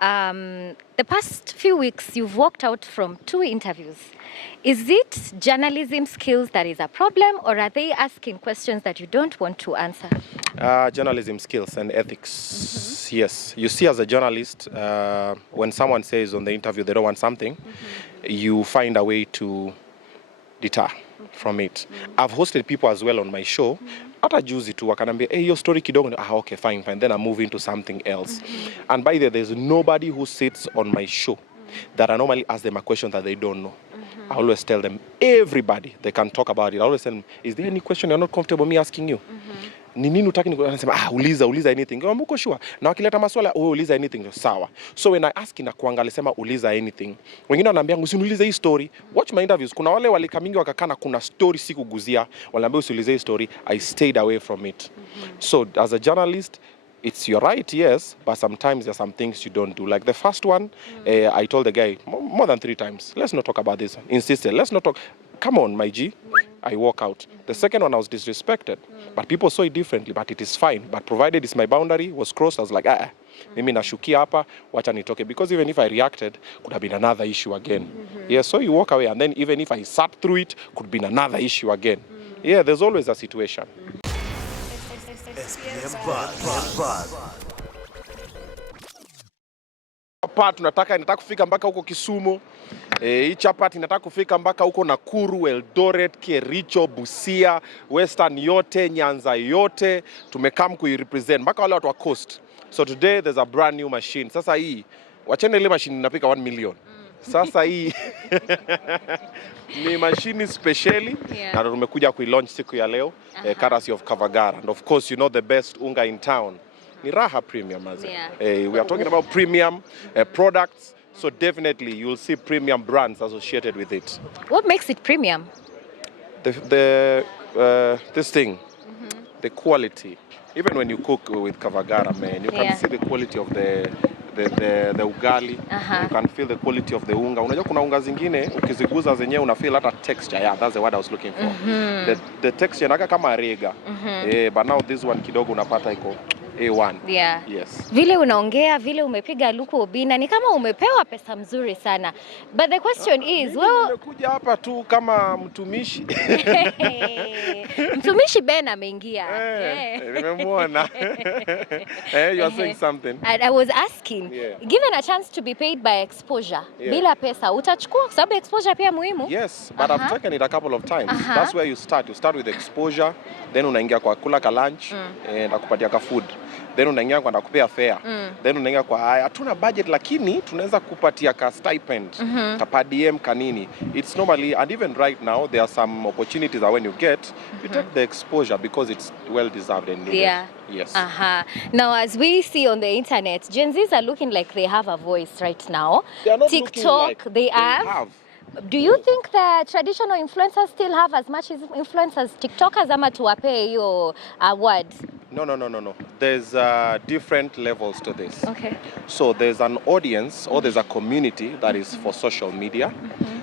The past few weeks, you've walked out from 2 interviews. Is it journalism skills that is a problem, or are they asking questions that you don't want to answer? Journalism skills and ethics. Yes. You see, as a journalist, when someone says on the interview they don't want something, you find a way to deter from it. I've hosted people as well on my show. Hata juzi tu wakanambia, hey, your story kidogo. Okay, fine. Then I move into something else. And by the way, there's nobody who sits on my show that I normally ask them a question that they don't know. I always tell them, everybody, they can talk about it. I always tell them, is there any question you're not comfortable me asking you? Ni nini utaki anasema uliza anything. Kama mko sure na wakileta maswala uliza anything sawa. So when I ask ina kuangalia sema uliza anything. Wengine wananiambia usiniulize hii story. Watch my interviews. Kuna wale walikamingi wakakana kuna story sikuguzia. Waliambia usiulize hii story. I stayed away from it. So as a journalist, it's your right, yes, but sometimes there's some things you don't do. Like the first one, I told the guy more than 3 times, let's not talk about this. Insisted, let's not talk. Come on, my G. I walk out. The second one, I was disrespected. But people saw it differently, but it is fine. But provided it's my boundary was crossed, I was like, mimi nashukia hapa, wacha nitoke. Because even if I reacted, could have been another issue again. Yeah, so you walk away. And then even if I sat through it, could be another issue again. Yeah, there's always a situation. Part inataka kufika mpaka huko Kisumu. Hii chapati inataka kufika mpaka huko Nakuru, Eldoret, Kericho, Busia, Western yote, Nyanza yote. Tumekam kuirepresent mpaka wale watu wa coast. So today there's a brand new machine. Sasa hii wachane ile machine inapika 1 million. Sasa hii ni machine specially na tumekuja kuilaunch siku ya leo, courtesy of Kavagara. And of course you know the best unga in town. Ni Raha Premium, we are talking about premium products, so definitely you'll see premium brands associated with it. What makes it premium? This thing, the quality. Even when you cook with Kavagara, man, you can see the quality of the ugali. You can feel the quality of the unga. Unajua kuna unga zingine ukiziguza zenyewe una feel hata texture. Yeah, that's the word I was looking for. The texture inaka kama rega. But now this one kidogo unapata iko A1. Yeah. Yes. Vile unaongea, vile umepiga Oga Obinna ni kama umepewa pesa mzuri sana. But the question is, nimekuja hapa tu kama mtumishi. Mtumishi Ben ameingia. Nimemwona. You are saying something. And I was asking, given a chance to be paid by exposure, bila pesa, utachukua kwa sababu exposure pia muhimu? Yes, but I've taken it a couple of times. That's where you start. You start with exposure, then unaingia kwa kula ka lunch, na kupatia ka food. Then unaingia kwa nakupea fare. Then unaingia kwa hatuna budget lakini tunaweza kupatia ka stipend, ka per diem kanini. It's normally, and even right now there are some opportunities that when you get, you take the exposure because it's well deserved and needed. Yes. Now as we see on the internet, Gen Zs are looking like they have a voice right now. They are not TikTok, like they have. Do you think the traditional influencers still have as much influence as TikTokers ama tuwape hiyo award? No. There's different levels to this. Okay. So there's an audience or there's a community that is for social media.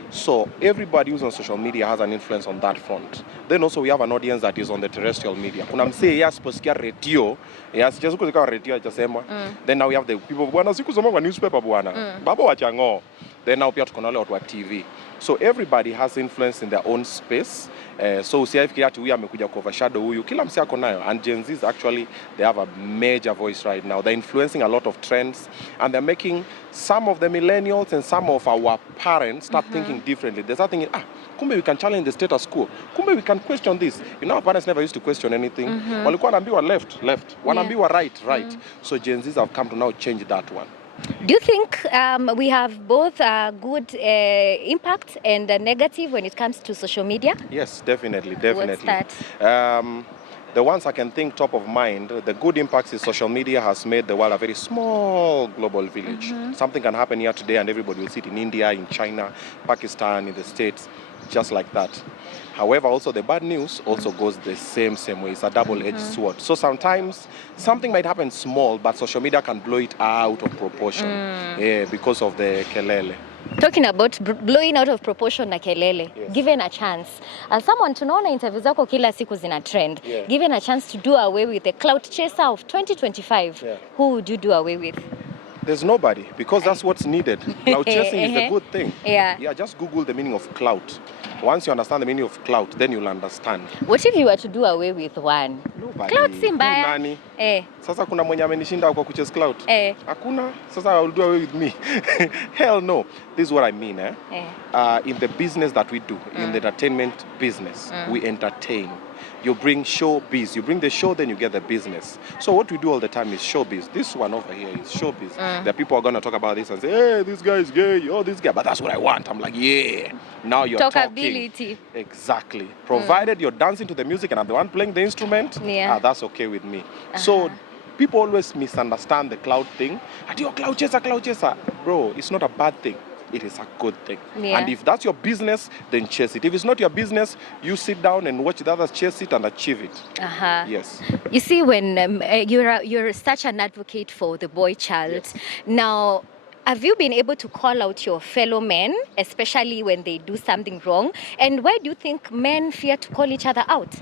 So everybody who's on social media has an influence on that front. Then also we have an audience that is on the terrestrial media. Kuna msee yasiposikia radio, yasiposikia radio itasema. Then now we have the people bwana siku soma kwa newspaper bwana. Baba wachango. Then now pia tuko na wale watu wa TV. So everybody has influence in their own space. So usiafikiria ati huyu amekuja overshadow huyu. Kila msee ako nayo. And Gen Zs actually they have a major voice right now. They're influencing a lot of trends and they're making some of the millennials and some of our parents start thinking differently. They're start thinking, kumbe we can challenge the status quo. Kumbe we can question this. You know, our parents never used to question anything. Walikuwa wanaambiwa left. Wanaambiwa right. So Gen Zs have come to now change that one. Do you think we have both good impact and negative when it comes to social media? Yes, definitely. What's that? The ones I can think top of mind, the good impacts is social media has made the world a very small global village. Something can happen here today and everybody will see it in India, in China, Pakistan, in the States, just like that. However, also the bad news also goes the same way. It's a double-edged sword. So sometimes something might happen small, but social media can blow it out of proportion because of the kelele. Talking about blowing out of proportion na kelele, given a chance. As someone tunaona interview zako kila siku zina trend. Given a chance to do away with the clout chaser of 2025, who would you do away with? There's nobody, because that's what's needed. Clout chasing is the good thing. Yeah, just Google the meaning of clout. Once you understand the meaning of clout, then you'll understand. What if you were to do away with one? Nobody. Clout si mbaya. Nani? Sasa kuna mwenye amenishinda kwa kuchase clout? Hakuna. Sasa will do away with me. Hell no. This is what I mean. In the business that we do, in the entertainment business, we entertain. You bring showbiz. You bring the show, then you get the business. So what we do all the time is showbiz. This one over here is showbiz. The people are going to talk about this and say, hey, this guy is gay. Oh, this guy. But that's what I want. I'm like, yeah. Now you're talkability. Talking. Exactly. Provided you're dancing to the music and I'm the one playing the instrument, that's okay with me. So people always misunderstand the clout thing. You're clout chaser, clout chaser. Bro, it's not a bad thing. It is a good thing. And if that's your business, then chase it. If it's not your business, you sit down and watch the others chase it and achieve it. Yes. You see, when you're such an advocate for the boy child, now, have you been able to call out your fellow men, especially when they do something wrong? And why do you think men fear to call each other out?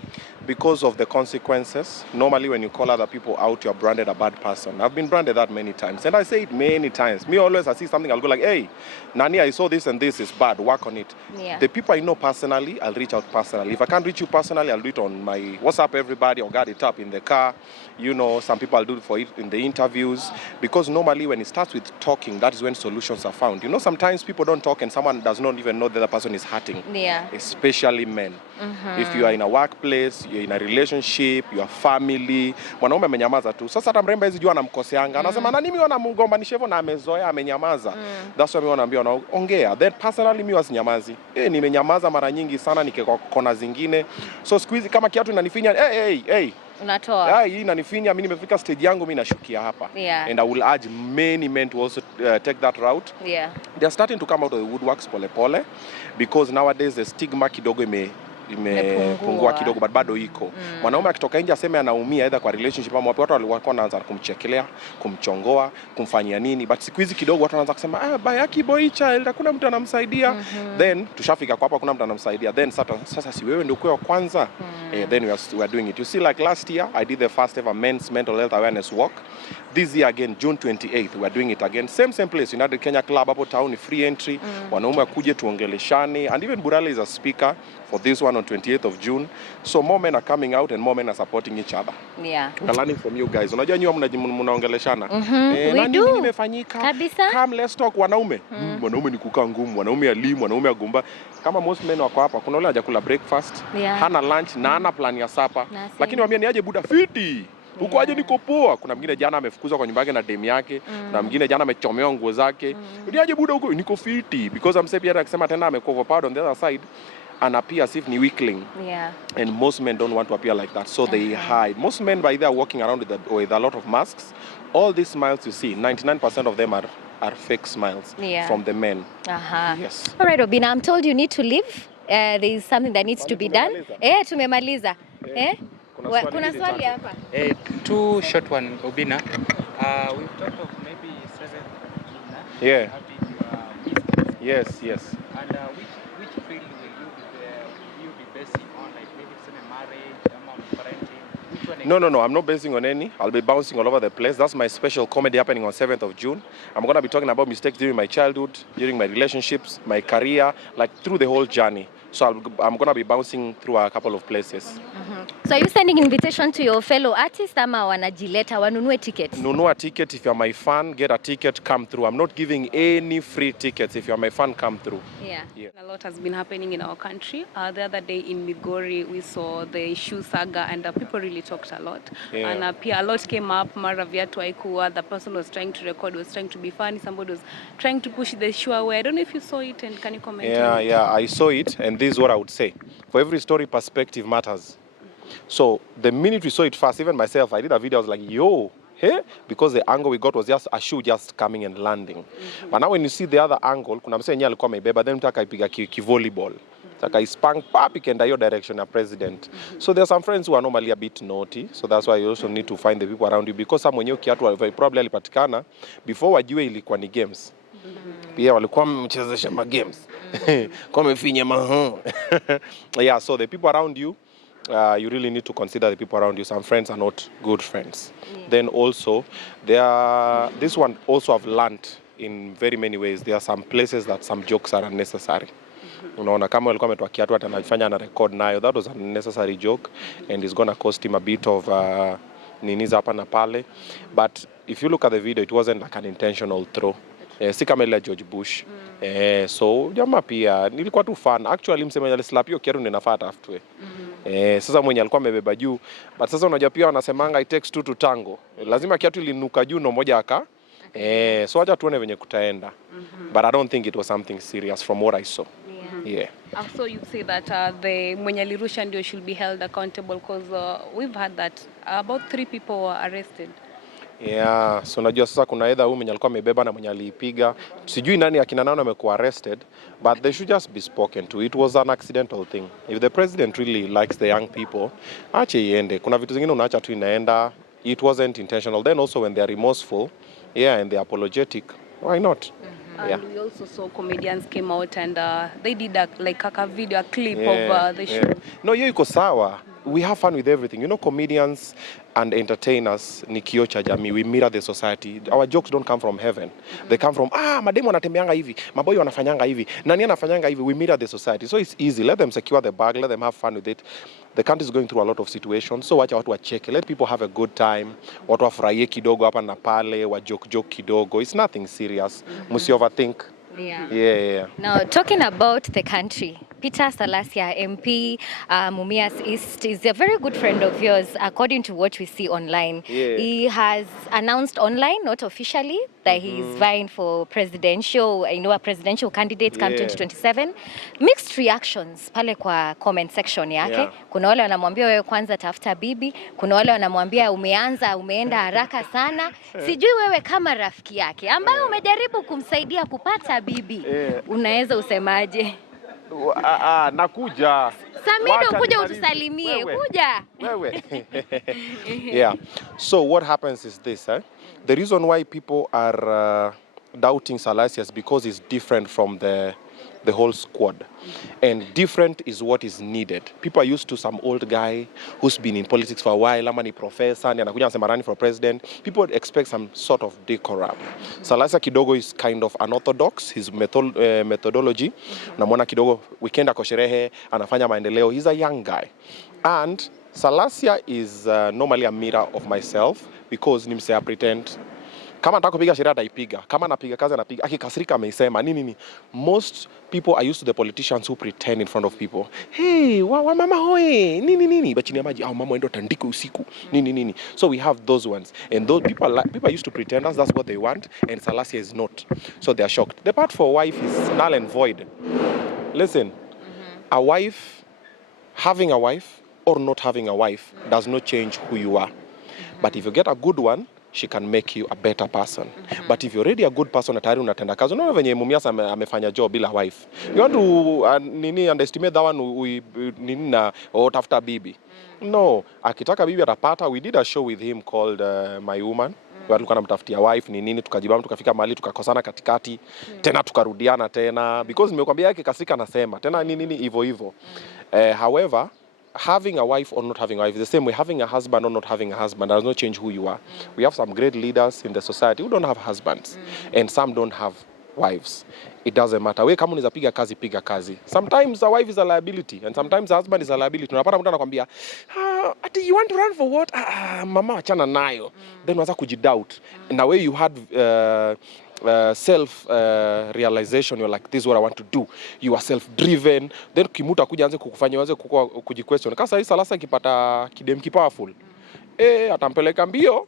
Because of the consequences. Normally when you call other people out, you're branded a bad person. I've been branded that many times. And I say it many times. Me always, I see something, I'll go like, hey, Nani, I saw this and this is bad. Work on it. The people I know personally, I'll reach out personally. If I can't reach you personally, I'll do it on my WhatsApp, everybody, or got it up in the car. You know, some people I'll do it for it in the interviews. Because normally when it starts with talking, that is when solutions are found. You know, sometimes people don't talk and someone does not even know the other person is hurting. Especially men. If you are in a workplace, you're in a relationship, your family, mwanaume amenyamaza tu. Sasa hata mrembo hizi jua anamkoseanga. Anasema na nini wanamgombanisha hivyo na amezoea amenyamaza. That's why mimi wanaambia ongea. Then personally mimi wasinyamazi. Nimenyamaza mara nyingi sana nikikwa kona zingine. So siku hizi kama kiatu inanifinya, hey. Unatoa. Hii inanifinya, mimi nimefika stage yangu mimi nashukia hapa. And I will urge many men to also take that route. They are starting to come out of the woodworks pole pole, because nowadays the stigma kidogo imepungua kidogo, but bado iko. Mwanaume akitoka nje aseme anaumia either kwa relationship ama watu walikuwa wanaanza kumchekelea, kumchongoa, kumfanyia nini, but siku hizi kidogo watu wanaanza kusema bayaki boy child, hakuna mtu anamsaidia. Then tushafika kwa hapa, kuna mtu anamsaidia. Then sasa si wewe ndio kwa kwanza. Then we are doing it. You see, like last year I did the first ever men's mental health awareness walk. This year again, June 28th, we are doing it again. Same place, United Kenya Club, hapo town, free entry. Wanaume kuje tuongeleshane, and even Burale is a speaker for this one on 28th of June. So more men are coming out and more men are supporting each other. I'm learning from you guys. Unajua nyinyi mnaongeleshana. We do. Nimefanyika. Kabisa. Come, let's talk wanaume. Wanaume ni kukaa ngumu, wanaume alimu, wanaume agumba. Kama most men wako hapa, kuna yule hajakula breakfast, hana lunch na hana plan ya supper. Lakini waambia ni aje buda fiti. Huko aje niko poa. Kuna mwingine jana amefukuzwa kwa nyumba yake na demu yake. Na mwingine jana amechomewa nguo zake. Ni aje buda huko niko fiti, because I'm saying pia akisema tena amekuwa overpowered on the other side, and appear as if ni weakling. And most men don't want to appear like that, so they hide. Most men by there walking around with a lot of masks. All these smiles you see, 99% of them are fake smiles from the men. Yes. All right, Obinna, I'm told you need to leave. There is something that needs to be done. Tumemaliza. Kuna swali hapa. Two short one, Obinna. We've talked of maybe 7 Yes. And which field will you be basing on? Like maybe marriage, parenting? Which one? No, I'm not basing on any. I'll be bouncing all over the place. That's my special comedy happening on 7th of June. I'm going to be talking about mistakes during my childhood, during my relationships, my career, like through the whole journey. So I'm going to be bouncing through a couple of places. So are you sending invitation to your fellow artists ama wanajileta wanunue tickets? Nunua ticket. If you're my fan, get a ticket, come through. I'm not giving any free tickets. If you're my fan, come through. A lot has been happening in our country. The other day in Migori, we saw the shoe saga, and people really talked a lot. And a lot came up. Mara viatu haikuwa. The person was trying to record, was trying to be funny. Somebody was trying to push the shoe away. I don't know if you saw it, and can you comment on it? I saw it, and this is what I would say. For every story, perspective matters. So the minute we saw it first, even myself, I did a video, I was like, yo, hey, because the angle we got was just a shoe just coming and landing. But now when you see the other angle, kuna msee yenyewe alikuwa amebeba, then mtu akaipiga volleyball. Akaispang pap ikaenda hiyo direction ya president. So there are some friends who are normally a bit naughty, so that's why you also need to find the people around you, because some mwenyewe kiatu probably alipatikana before wajue ilikuwa ni games. Pia walikuwa mchezesha ma games. Kwa mefinya so the people around you, you really need to consider the people around you. Some friends are not good friends. Then also, this one also I've learned in very many ways. There are some places that some jokes are unnecessary. Unaona kama walikuwa ametoa kiatu atanafanya na record nayo, that was an unnecessary joke and it's gonna cost him a bit of niniza hapa na pale. But if you look at the video, it wasn't like an intentional throw. Si kama ile George Bush. So jamaa pia nilikuwa tu fan. Actually msemaji alislap hiyo kiatu ndio nafaa tafutwe. Sasa mwenye alikuwa amebeba juu, but sasa unajua pia wanasemanga it takes two to tango. Lazima kiatu ilinuka juu na moja aka. So acha tuone venye kutaenda. But I don't think it was something serious from what I saw. Yeah. So you say that the mwenye alirusha ndio should be held accountable because we've heard that about 3 people were arrested. Yeah, so unajua sasa kuna either huyu mwenye alikuwa amebeba na mwenye alipiga. Sijui nani akina nani wamekuwa arrested, but they should just be spoken to. It was an accidental thing. If the president really likes the young people, ache iende. Kuna vitu zingine unaacha tu inaenda. It wasn't intentional. Then also when they are remorseful, and they are apologetic, why not? And we also saw comedians came out and they did a video, a clip of the show. No, hiyo iko sawa. We have fun with everything. You know, comedians and entertainers ni kioo cha jamii. We mirror the society. Our jokes don't come from heaven. They come from, mademu wanatembeanga hivi, maboy wanafanyanga hivi, nani anafanyanga hivi. We mirror the society. So it's easy. Let them secure the bag. Let them have fun with it. The country is going through a lot of situations. So wacha watu wacheke. Let people have a good time. Watu wafurahie kidogo hapa na pale, wa joke kidogo. It's nothing serious. Musi overthink. Yeah. Now, talking about the country, Peter Salasya, MP, Mumias East, is a very good friend of yours, according to what we see online. He has announced online, not officially, that he is vying for presidential, a presidential candidate come 2027. Mixed reactions pale kwa comment section yake. Kuna wale wanamwambia wewe kwanza tafuta bibi, kuna wale wanamwambia umeenda haraka sana. Sijui wewe kama rafiki yake ambaye umejaribu kumsaidia kupata bibi, unaweza usemaje? Nakuja. Samido, kuja utusalimie. Kuja. Yeah. So what happens is this, the reason why people are doubting Salasya is because he's different from the whole squad. And different is what is needed. People are used to some old guy who's been in politics for a while, ama ni professor, and anakuja anasema running for president. People expect some sort of decorum. Salasya kidogo is kind of unorthodox, his methodology. Unamwona kidogo weekend ako sherehe, anafanya maendeleo. He's a young guy. And Salasya is normally a mirror of myself because nimse pretend. Kama nataka kupiga sheria ataipiga. Kama anapiga kazi anapiga. Akikasirika ameisema nini. Most people are used to the politicians who pretend in front of people. Hey, wa mama hoe. Nini. But chini ya maji, mama endo tandiko usiku. Nini. So we have those ones. And those people are used to pretenders. That's what they want. And Salasya is not. So they are shocked. The part for wife is null and void. Listen, having a wife or not having a wife does not change who you are. But if you get a good one, she can make you a better person. But if you're already a good person, tayari unatenda kazi. Unaona venye Mumias amefanya job bila wife. You want to underestimate that one na tafuta bibi. No, akitaka bibi atapata. We did a show with him called My Woman. Tulikuwa namtafutia wife nini tukajibamu tukafika mahali tukakosana katikati tena tukarudiana tena because nimekwambia yake kasika nasema tena nini hivyo. However, having a wife or not having a wife is the same way. Having a husband or not having a husband does not change who you are. We have some great leaders in the society who don't have husbands, and some don't have wives. It doesn't matter. We kama unaweza piga kazi. Sometimes a wife is a liability, and sometimes a husband is a liability. Unapata mtu anakuambia, ati you want to run for what? Mama achana nayo. Then unaanza kujidoubt. In a way you had self-realization, you're like, this is what I want to do. You are self-driven. Then kimuta kuja anze kukufanya uanze kujiquestion. Kasa hii Salasya akipata kidem powerful. Atampeleka mbio.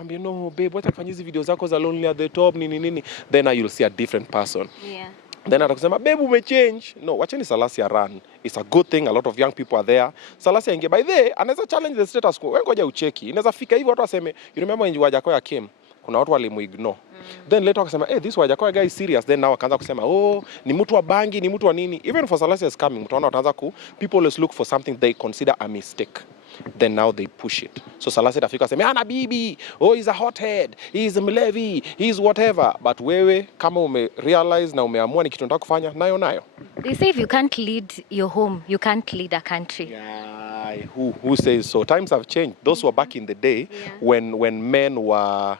Ambia no babe, wacha kufanya hizi video zako za lonely at the top nini. Then you'll see a different person. Yeah. Then atakusema babe umechange. No, wacheni Salasya run. It's a good thing. A lot of young people are there. Salasya inge by the anaweza challenge the status quo. Wewe ngoja ucheki. Inaweza fika hivi watu waseme, you remember when Wajakoya came? Kuna watu walimuignore. Then later wakasema, this Wajakoya guy is serious. Then now wakaanza kusema, ni mtu wa bangi, ni mtu wa nini. Even for Salasya is coming, mtaona wataanza people always look for something they consider a mistake. Then now they push it. So Salasya itafika aseme, ana bibi, he's a hothead, he's a mlevi, he's whatever. But wewe kama realize na umeamua ni kitu nataka kufanya, nayo. They say if you can't lead your home, you can't lead a country. Yeah. Who says so? Times have changed. Those were back in the day when men were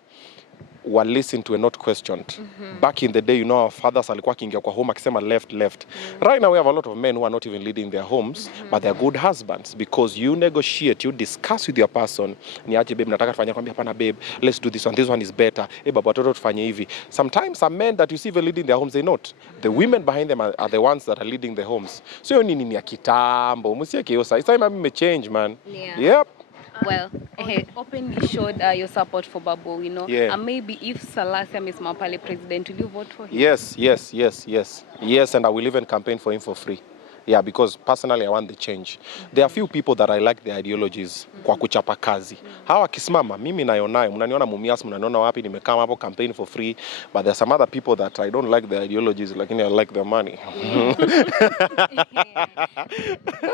listened to and not questioned. Back in the day, our fathers alikuwa akiingia kwa home akisema left. Right now we have a lot of men who are not even leading their homes, but they're good husbands because you negotiate, you discuss with your person. Niaje babe, nataka tufanye, kwambia hapana babe, let's do this one. This one is better. Baba watoto tufanye hivi. Sometimes some men that you see even leading their homes, they not. The women behind them are the ones that are leading the homes. So hiyo nini ya kitambo. Msiake hiyo sasa. It's time me change, man. Yep. Well, openly showed your support for Babu, and maybe if Salasya is Mapale president, will you vote for him? Yes, and I will even campaign for him for free. Yeah, because personally I want the change. There are few people that I like their ideologies kwa kuchapa kazi. Hawa kisimama, mimi nayonayo, mnaniona Mumias, mnaniona wapi, nimekaa hapo campaign for free, but there are some other people that I don't like their ideologies, lakini I like their money.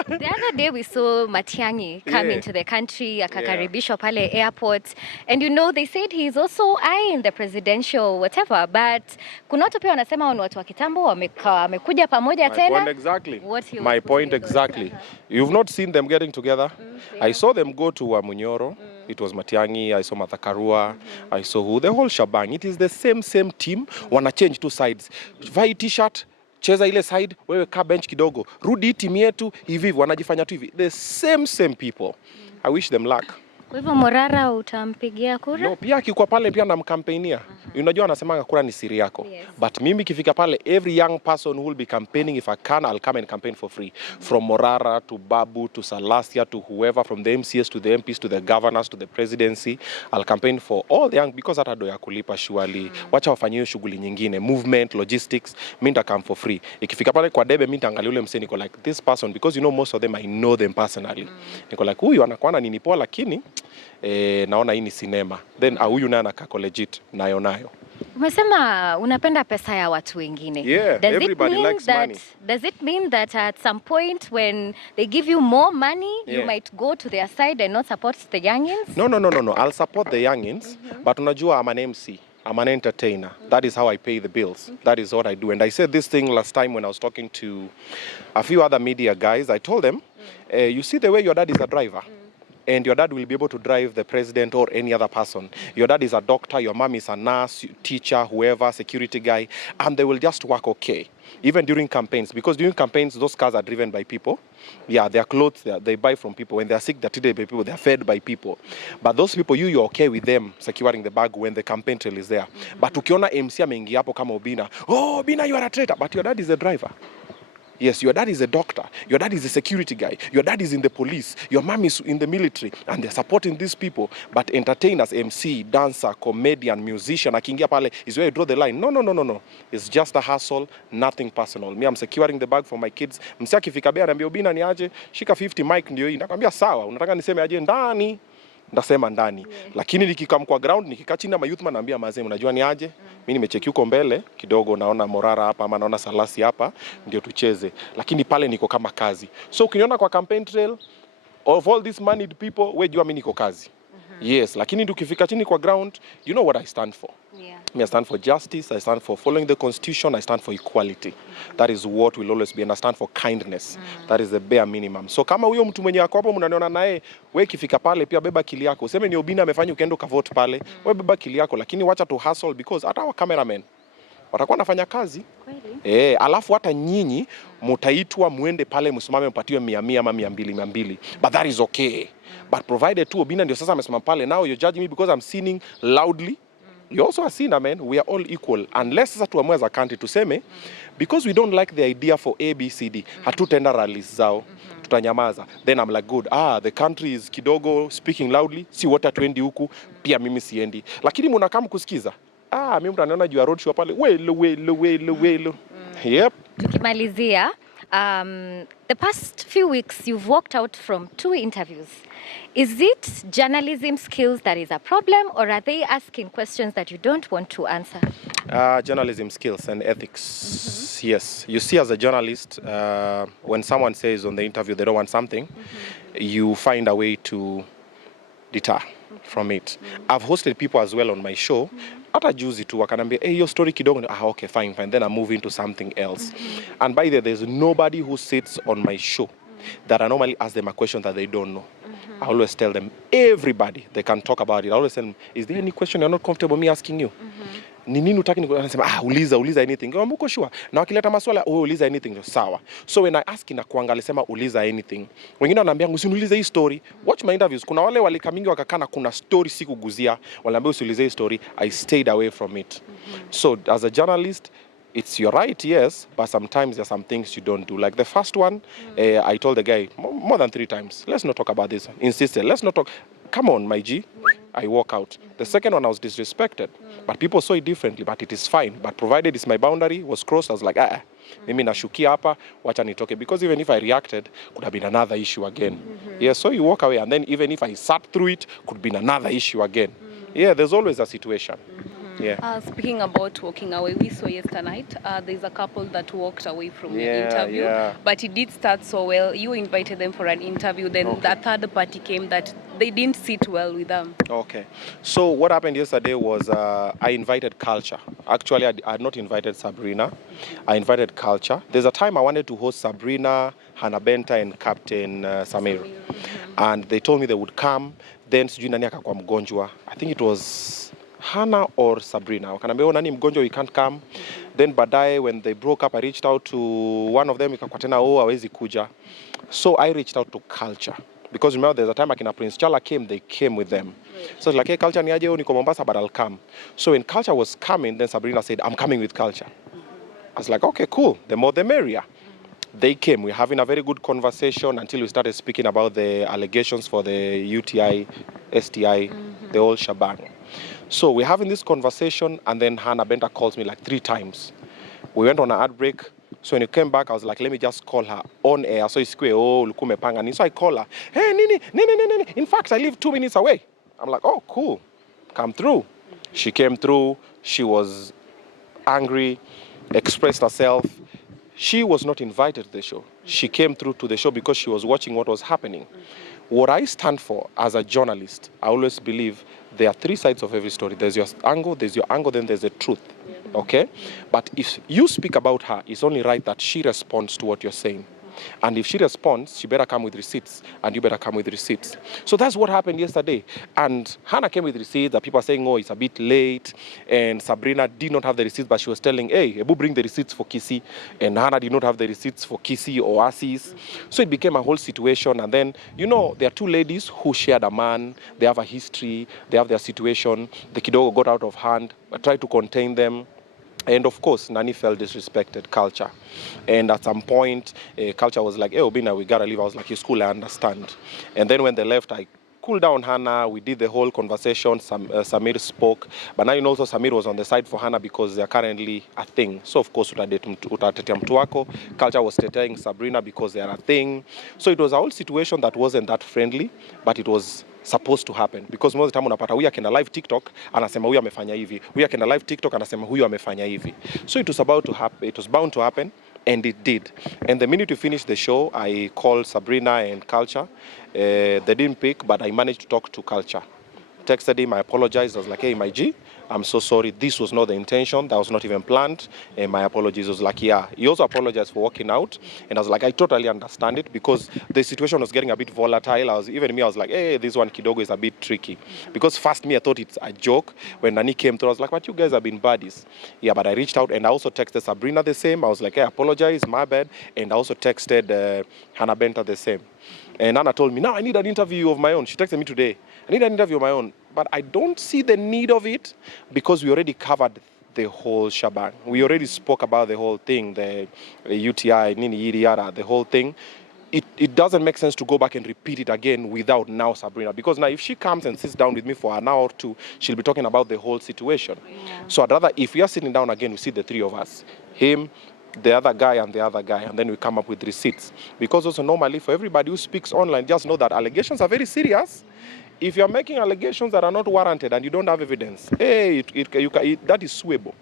The other day we saw Matiang'i come into the country, akakaribishwa pale airport, and they said he's also eyeing the presidential whatever, but kuna watu pia wanasema ni watu wa kitambo wamekuja pamoja tena. Exactly. My point exactly. You've not seen them getting together? I saw them go to Munyoro. It was Matiang'i, I saw Mathakarua, I saw who? The whole shebang. It is the same team. Wana change two sides. Vai t-shirt, cheza ile side, wewe ka bench kidogo. Rudi team yetu, hivi wanajifanya tu hivi. The same people. I wish them luck. Kwa hivyo Morara utampigia kura? No, pia akikuwa pale pia namkampainia. Unajua anasema kura ni siri yako. But mimi kifika pale, every young person who will be campaigning, if I can, I'll come and campaign for free. From Morara to Babu to Salasya to whoever, from the MCS to the MPs to the governors to the presidency, I'll campaign for all the young, because hata do ya kulipa surely. Wacha wafanye hiyo shughuli nyingine, movement, logistics, mimi nita come for free. Ikifika pale kwa debe, mimi nitaangalia ule msee niko like this person, because most of them I know them personally. Niko like huyu anakuwa nini poa, lakini naona hii ni cinema. Then huyu naye anakako legit nayo. Umesema unapenda pesa ya watu wengine. Everybody likes money. Does it mean that at some point when they give you more money, you might go to their side and not support the youngins? No. I'll support the youngins, but unajua I'm an MC. I'm an entertainer. That is how I pay the bills. That is what I do. And I said this thing last time when I was talking to a few other media guys. I told them, you see the way your dad is a driver? And your dad will be able to drive the president or any other person. Your dad is a doctor, your mom is a nurse, teacher, whoever, security guy, and they will just work okay. Even during campaigns, because during campaigns, those cars are driven by people. Yeah, their clothes, they buy from people. When they're sick, they're treated by people, they're fed by people. But those people, you're okay with them securing the bag when the campaign trail is there. But ukiona MC ameingia hapo kama Obinna, oh, Obinna, you are a traitor, but your dad is a driver. Yes, your dad is a doctor, your dad is a security guy, your dad is in the police, your mom is in the military, and they're supporting these people. But entertainers, MC, dancer, comedian, musician, akiingia pale is where you draw the line. No. It's just a hustle, nothing personal. Me, I'm securing the bag for my kids. Msi akifika bea anambia Obinna ni aje, shika 50 mic ndio hii. Nakwambia sawa, unataka niseme aje ndani? Ndasema ndani. Lakini nikikam kwa ground, nikikaa chini na youth man naambia mazee, unajua ni aje? Mimi nimecheki huko mbele kidogo, naona Morara hapa ama naona Salasya hapa, ndio tucheze. Lakini pale niko kama kazi. So ukiniona kwa campaign trail of all these moneyed people, wewe jua mimi niko kazi. Yes, lakini tukifika chini kwa ground, you know what I stand for. I stand for justice, I stand for following the constitution, I stand for equality. That is what will always be, and I stand for kindness. That is the bare minimum. So kama huyo mtu mwenye yako hapo mnaniona naye, wewe kifika pale pia beba akili yako. Useme ni Obinna amefanya ukaenda ukavote pale, wewe beba akili yako, lakini wacha tu hustle, because hata wa cameramen watakuwa nafanya kazi. Alafu hata nyinyi mtaitwa muende pale msimame mpatiwe 100 ama 200. But that is okay. But provided tu Obinna ndio sasa amesimama pale, now you're judging me because I'm sinning loudly. You also a sinner, man. We are all equal. Unless sasa tuamue as a country tuseme, because we don't like the idea for ABCD, hatutenda rallies zao, tutanyamaza. Then I'm like, good. The country is kidogo speaking loudly. Si wote tuendi huku, pia mimi siendi. Lakini mnakaa mkusikiza. Mimi mtaniona juu ya road show pale. Welo. Yep. Tukimalizia, the past few weeks you've walked out from 2 interviews. Is it journalism skills that is a problem, or are they asking questions that you don't want to answer? Journalism skills and ethics. Yes. You see, as a journalist, when someone says on the interview they don't want something, you find a way to deter from it. I've hosted people as well on my show. Hata juzi tu wakanambia, your story kidogo. Okay, fine. Then I move into something else. And by the way, there's nobody who sits on my show that I normally ask them a question that they don't know. I always tell them, everybody, they can talk about it. I always tell them, is there any question you're not comfortable me asking you? Ni nini utaki anasema uliza anything. Ngombe uko sure. Na wakileta maswala uliza anything sawa. So when I ask inakuanga alisema uliza anything. Wengine wananiambia usiniulize hii story. Watch my interviews. Kuna wale walikamingi wakakana kuna story sikuguzia. Waliambia usiulize hii story. I stayed away from it. So as a journalist, it's your right, yes, but sometimes there's some things you don't do. Like the first one, I told the guy more than 3 times, let's not talk about this. Insisted, let's not talk. Come on, my G. I walk out. The second one, I was disrespected. But people saw it differently, but it is fine. But provided it's my boundary was crossed, I was like, mimi nashukia hapa, wacha nitoke. Because even if I reacted, could have been another issue again. Yeah, so you walk away. And then even if I sat through it, could be another issue again. Yeah, there's always a situation. Yeah. Speaking about walking away, we saw yesterday night, there's a couple that walked away from your interview, but it did start so well. You invited them for an interview, then the third party came that they didn't sit well with them. Okay. So what happened yesterday was I invited Culture. Actually, I had not invited Sabrina. I invited Culture. There's a time I wanted to host Sabrina, Benta, and Captain Samir. And they told me they would come. Then sijui nani akakuwa mgonjwa. I think it was Hannah or Sabrina. Wakaniambia nani mgonjwa, we can't come. Then baadaye when they broke up, I reached out to one of them, ikakuwa tena hawezi kuja. So I reached out to Culture. Because remember there's a time Akina Prince Chala came, they came with them. So it's like, hey, Culture niaje niko Mombasa, but I'll come. So when Culture was coming, then Sabrina said, I'm coming with Culture. I was like, okay, cool. The more the merrier. They came. We're having a very good conversation until we started speaking about the allegations for the UTI, STI, the whole shebang. So we're having this conversation, and then Benta calls me like 3 times. We went on an ad break. So when you came back, I was like, let me just call her on air. So it's lukume panga. So I call her. Hey, Nini. In fact, I live 2 minutes away. I'm like, oh, cool. Come through. She came through. She was angry, expressed herself. She was not invited to the show. She came through to the show because she was watching what was happening. What I stand for as a journalist, I always believe there are 3 sides of every story. There's your angle, then there's the truth. Okay? But if you speak about her, it's only right that she responds to what you're saying. And if she responds, she better come with receipts, and you better come with receipts. So that's what happened yesterday. And Hannah came with receipts that people are saying, oh, it's a bit late. And Sabrina did not have the receipts, but she was telling, hey, Ebu bring the receipts for Kissy. And Hannah did not have the receipts for Kissy or Assis. So it became a whole situation. And then, you know, there are 2 ladies who shared a man. They have a history. They have their situation. The kidogo got out of hand. I tried to contain them. And of course, Nani felt disrespected, Culture. And at some point, Culture was like, hey, Obinna, we gotta leave. I was like, it's cool, I understand. And then when they left, I cooled down Hannah. We did the whole conversation. Samir spoke. But now you know also Samir was on the side for Hannah because they're currently a thing. So of course, utatetea mtu wako. Culture was teteaing Sabrina because they're a thing. So it was a whole situation that wasn't that friendly, but it was supposed to happen, because most of the time unapata huyu akenda live TikTok anasema huyu amefanya hivi, huyu akenda live TikTok anasema huyu amefanya hivi. So it was about to happen, it was bound to happen, and it did. And the minute we finished the show, I called Sabrina and Culture. They didn't pick, but I managed to talk to Culture. Texted him, I apologized. I was like, hey, my G, I'm so sorry. This was not the intention. That was not even planned. And my apologies. I was like, yeah. He also apologized for walking out. And I was like, I totally understand it, because the situation was getting a bit volatile. I was like, hey, this one kidogo is a bit tricky. Because first me, I thought it's a joke. When Nani came through, I was like, but you guys have been buddies. Yeah, but I reached out, and I also texted Sabrina the same. I was like, hey, I apologize, my bad. And I also texted Hannah Benta the same. And Anna told me, now I need an interview of my own. She texted me today. I need an interview of my own. But I don't see the need of it, because we already covered the whole shebang. We already spoke about the whole thing, the UTI, Nini Yiriara, the whole thing. It doesn't make sense to go back and repeat it again without now Sabrina. Because now if she comes and sits down with me for an hour or 2, she'll be talking about the whole situation. Yeah. So I'd rather, if we are sitting down again, we see the 3 of us. Him, the other guy, and then we come up with receipts. Because also normally for everybody who speaks online, just know that allegations are very serious. If you're making allegations that are not warranted and you don't have evidence, hey, that is suable.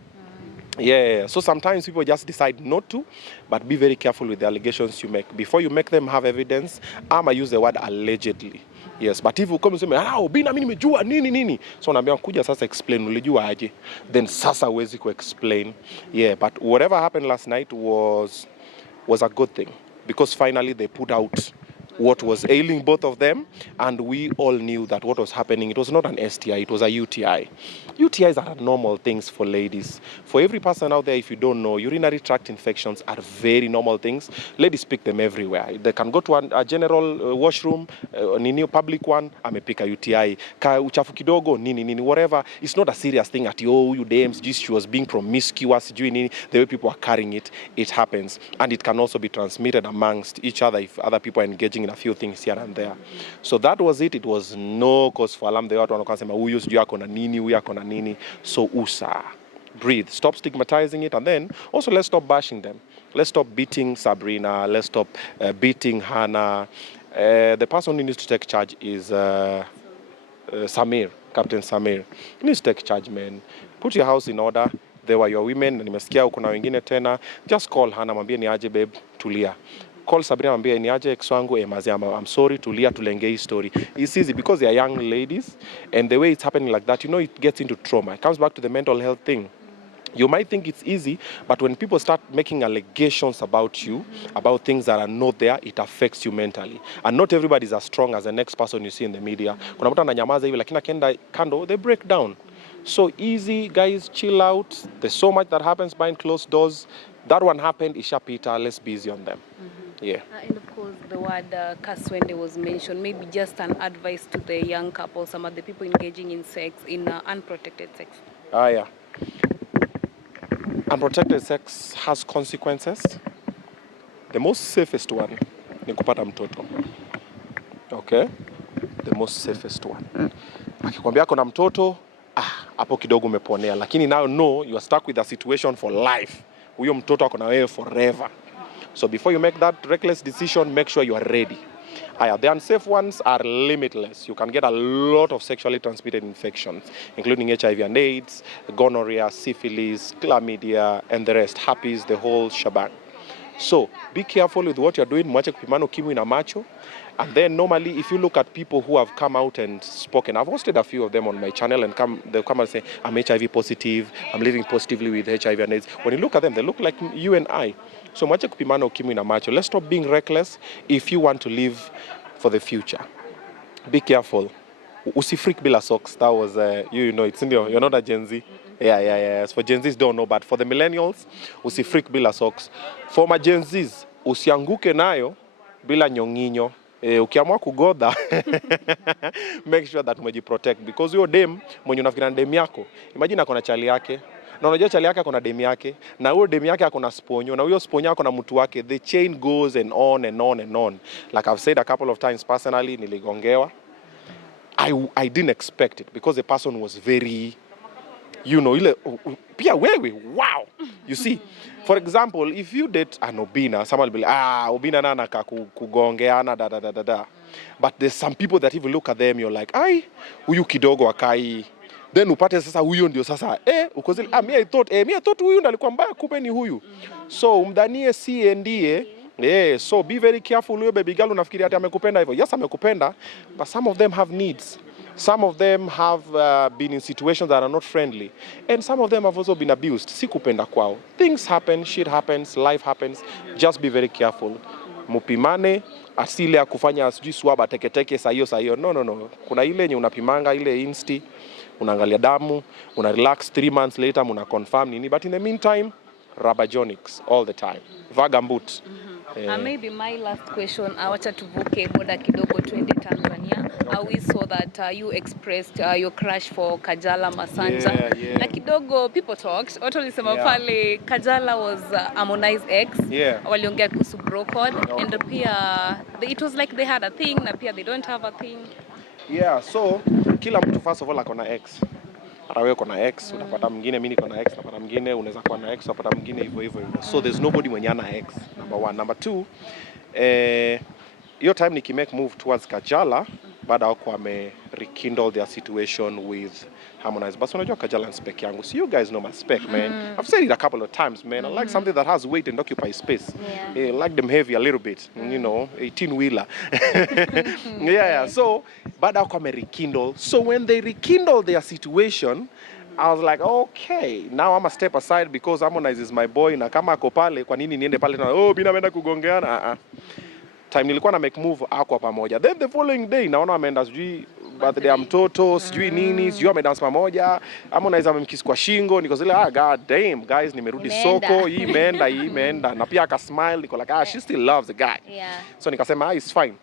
Yeah, so sometimes people just decide not to, but be very careful with the allegations you make. Before you make them have evidence, I use the word allegedly. Yes, but if you come and say, Obinna mimi nimejua nini. So naambia kuja sasa explain ulijua aje. Then sasa huwezi ku explain. Yeah, but whatever happened last night was a good thing. because finally they put out what was ailing both of them, and we all knew that what was happening, it was not an STI, it was a UTI. UTIs are normal things for ladies. For every person out there, if you don't know, urinary tract infections are very normal things. Ladies pick them everywhere. They can go to a general washroom, nini public one, amepika UTI. Ka uchafu kidogo, nini, whatever. It's not a serious thing at you dames, just she was being promiscuous, the way people are carrying it, it happens. And it can also be transmitted amongst each other if other people are engaging in a few things here and there. So that was it. It was no cause for alarm. The watu wanasema huyu sijui ako na nini, huyu ako na nini. So usa, breathe, stop stigmatizing it, and then also let's stop bashing them. Let's stop beating Sabrina. Let's stop beating Hannah. The person who needs to take charge is Samir, Captain Samir. He needs to take charge, man. Put your house in order. There were your women, na nimesikia kuna wengine tena. Just call Hannah, mwambie ni aje babe, tulia. Call Sabrina, mwambie ni aje ex wangu, I'm sorry, tulia, tulenge hii story. It's easy because they are young ladies, and the way it's happening like that, it gets into trauma. It comes back to the mental health thing. You might think it's easy, but when people start making allegations about you, about things that are not there, it affects you mentally. And not everybody is as strong as the next person you see in the media. Kuna mtu ananyamaza hivi, lakini akienda kando, they break down. So easy, guys, chill out. There's so much that happens behind closed doors. That one happened, Isha Peter, let's be easy on them. Yeah. And of course, the word kaswende was mentioned. Maybe just an advice to the young couple, some of the people engaging in sex, in unprotected sex. Yeah. Unprotected sex has consequences. The most safest one ni kupata mtoto. Okay? The most safest one. Akikwambia ako na mtoto, hapo kidogo umeponea. Lakini now no, you are stuck with a situation for life. Huyo mtoto ako na wewe forever. So before you make that reckless decision, make sure you are ready. The unsafe ones are limitless. You can get a lot of sexually transmitted infections, including HIV and AIDS, gonorrhea, syphilis, chlamydia, and the rest. Herpes, the whole shebang. So be careful with what you're doing. Mwache kupimana ukimwi na macho. And then normally, if you look at people who have come out and spoken, I've hosted a few of them on my channel, and they'll come and say, I'm HIV positive, I'm living positively with HIV and AIDS. When you look at them, they look like you and I. So mwache kupimana ukimwi na macho. Let's stop being reckless if you want to live for the future. Be careful. Usifreak bila socks. That was, it's in your, you're not a Gen Z. Yeah. For Gen Zs don't know, but for the millennials, usifreak bila socks. For my Gen Zs, usianguke nayo bila nyonginyo. Ukiamua kugodha, make sure that umejiprotect, because huyo dem mwenye unafikiri ni dem yako, imagine ako na chali yake, na unajua chali yake ako na dem yake, na huyo dem yake ako na sponyo, na huyo sponyo ako na mtu wake. The chain goes and on and on and on. Like I've said a couple of times personally, niligongewa. I didn't expect it because the person was very, ile pia wewe, wow. You see, for example, if you date an Obinna, someone will be like, Obinna nana ka kugongeana da. But there's some people that if you look at them, you're like, huyu kidogo akai. Then upate sasa huyo ndio sasa, ukozili, me I thought huyu ndo alikuwa mbaya, kumbe ni huyu. So umdanie si ndiye. So be very careful. Huyo baby girl unafikiri ati amekupenda hivyo. Yes, amekupenda, but some of them have needs. Some of them have been in situations that are not friendly. And some of them have also been abused. Si kupenda kwao. Things happen, shit happens, life happens. Just be very careful. Mupimane, asile ya kufanya sijui swaba teke sayo. No. Kuna ile nye unapimanga, ile insti, unaangalia damu, una relax 3 months later, una confirm nini. But in the meantime, Rabajonics all the time. Vagambut. Maybe my last question, wacha tuvuke boda kidogo tuende Tanzania. We saw that you expressed your crush for Kajala Masanja. Yeah. Na kidogo people talked. Watu walisema pale Kajala was Harmonize ex. Waliongea kuhusu bro code. And pia it was like they had a thing, na pia they don't have a thing. Yeah, so kila mtu first of all akona ex. Hata wewe uko na ex, unapata mwingine, mimi niko na ex, unapata mwingine, unaweza kuwa na ex, unapata mwingine hivyo. So there's nobody mwenye ana ex. Number one. Number two, your time nikimake move towards Kajala, baada wako wame rekindle their situation with Harmonize. But unajua Kajala and spec yangu. So you guys know my spec, man. I've said it a couple of times, man. I like something that has weight and occupies space. I like them heavy a little bit, 18-wheeler. So baada wako wame rekindle. So when they rekindle their situation, I was like, okay, now I'm a step aside because Harmonize is my boy, na kama ako pale, kwa nini niende pale na Obinna ameenda kugongeana? Time nilikuwa na make move ako pamoja. Then the following day naona ameenda sijui birthday ya mtoto, sijui nini, sijui amedance pamoja. Harmonize amemkiss kwa shingo, niko zile god damn guys, nimerudi soko, hii imeenda. Na pia aka smile, niko like she still loves the guy. Yeah. So nikasema it's fine.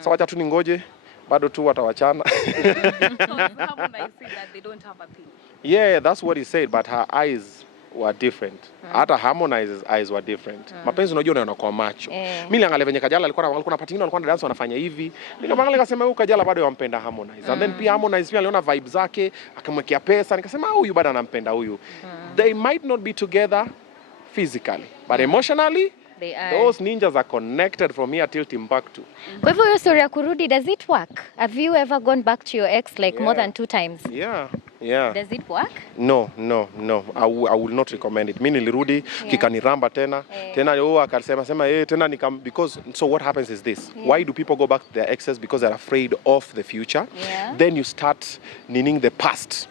So wacha tu ningoje, bado tu watawachana. Harmonize said that they don't have a thing. Yeah, that's what he said, but her eyes were different. Hata Harmonize's eyes were different. Mapenzi unajua unaona kwa macho. Mimi niliangalia venye Kajala alikuwa na party alikuwa na dance wanafanya hivi. Nikamwangalia nikasema huyu Kajala bado yampenda Harmonize. And then pia Harmonize pia aliona vibe zake, akamwekea pesa, nikasema huyu bado anampenda huyu. They might not be together physically, but emotionally They are. those ninjas are connected from here till Timbuktu. Kwa hivyo hiyo story ya kurudi, does it work? Have you ever gone back to your ex like more than 2 times? Yeah. Does it work? No. I will not recommend it. Mimi nilirudi kikaniramba tena. Tena akasema tena because so what happens is this. Why do people go back to their exes? Because they're afraid of the future. Then you start needing the past.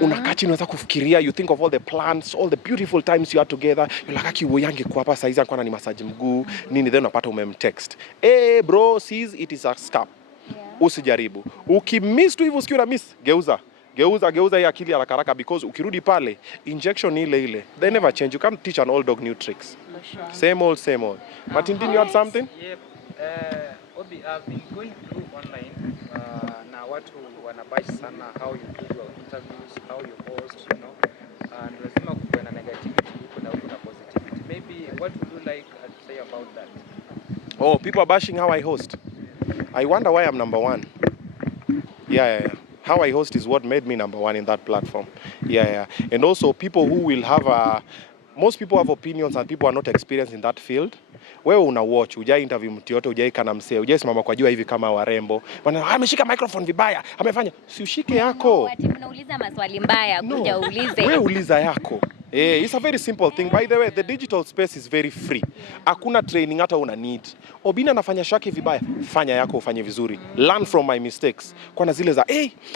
Unakaa chini unaanza kufikiria, you think of all the plans, all the beautiful times you are together. You're like akiwoyange kwa hapa saizi alikuwa anani massage mguu. Nini then unapata umemtext. Bro, sees it is a scam. Usijaribu. Ukimiss tu hivyo usikie una miss, geuza hii akili haraka because ukirudi pale injection ile they never change. You can't teach an old dog new tricks. Same old. Martin, didn't you have something? Yep. Obi, I've been going through online na watu wanabash sana how you do your interviews, how you host, you know, and lazima kuwe na negativity huko na positivity. Maybe what would you like to say about that? People are bashing how I host. I wonder why I'm number 1. Yeah. How I host is what made me number 1 in that platform. Yeah. And also people who will have most people have opinions and people are not experienced in that field. Wewe una watch, hujai interview mtu yote, hujai kana msee, hujai simama kwa jua hivi kama warembo. Bwana ameshika microphone vibaya, amefanya. Si ushike yako. Ati mnauliza maswali mbaya, kuja uulize. Wewe uliza yako. It's a very simple thing. By the way, the digital space is very free. Hakuna training hata una need. Obinna anafanya shaki vibaya, fanya yako ufanye vizuri. Learn from my mistakes. Kwa zile za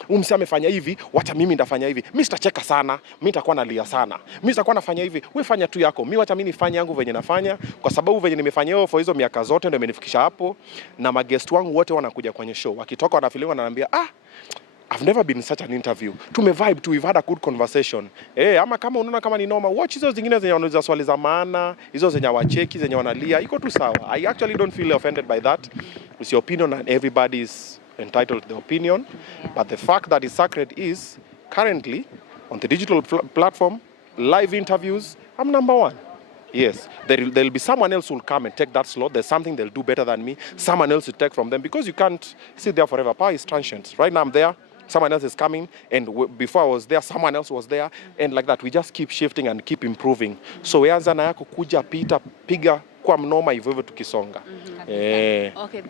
umsi amefanya hivi, wacha mimi nitafanya hivi. Mimi sitacheka sana, mimi nitakuwa nalia sana. Mimi nitakuwa nafanya hivi, wewe fanya tu yako. Mimi wacha mimi nifanye yangu venye nafanya, kwa sababu venye nimefanya hiyo for hizo miaka zote ndio imenifikisha hapo, na maguest wangu wote wanakuja kwenye show. Wakitoka wanafilinga wananiambia, I've never been in such an interview. Tumevibe tu, we've had a good conversation. Ama kama unaona kama ni noma, watch hizo zingine zenye wanauliza swali za maana, hizo zenye wacheki, zenye wanalia, iko tu sawa. I actually don't feel offended by that. It's your opinion and everybody is entitled to the opinion. But the fact that is sacred is currently on the digital platform, live interviews, I'm number 1. Yes, there'll be someone else who will come and take that slot. There's something they'll do better than me. Someone else will take from them because you can't sit there forever. Power is transient. Right now I'm there. Someone else is coming, and before I was there, someone else was there, and like that, we just keep shifting and keep improving. So weanza na yako kuja pita piga kwa mnoma hivyo tukisonga. Okay,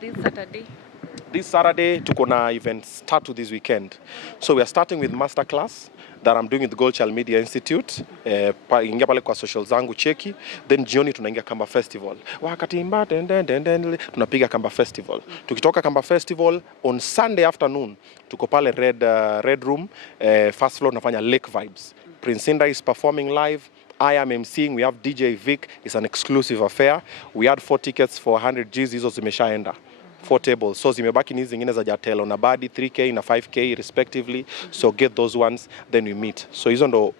This Saturday tuko na events tatu this weekend. So we are starting with masterclass that I'm doing with the Gold Child Media Institute. Ingia pale kwa social zangu cheki. Then jioni tunaingia Kamba Festival. Wakati imba tunapiga Kamba Festival. Tukitoka Kamba Festival on Sunday afternoon tuko pale Red Room, first floor tunafanya Lake Vibes. Prince Inda is performing live. I am emceeing. We have DJ Vic. It's an exclusive affair. We had 4 tickets for 100 G's. Hizo zimeshaenda. 4 tables. So zimebaki ni zingine za Jatelo na Badi 3K na 5K respectively. So get those ones, then we meet. So hizo ndo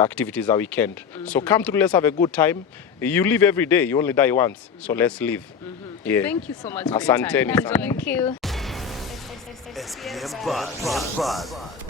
activities are weekend. So come through, let's have a good time. You live every day, you only die once. So let's live. Yeah. Thank you so much for Asanteni your time. sana. Thank you. SPM Buzz.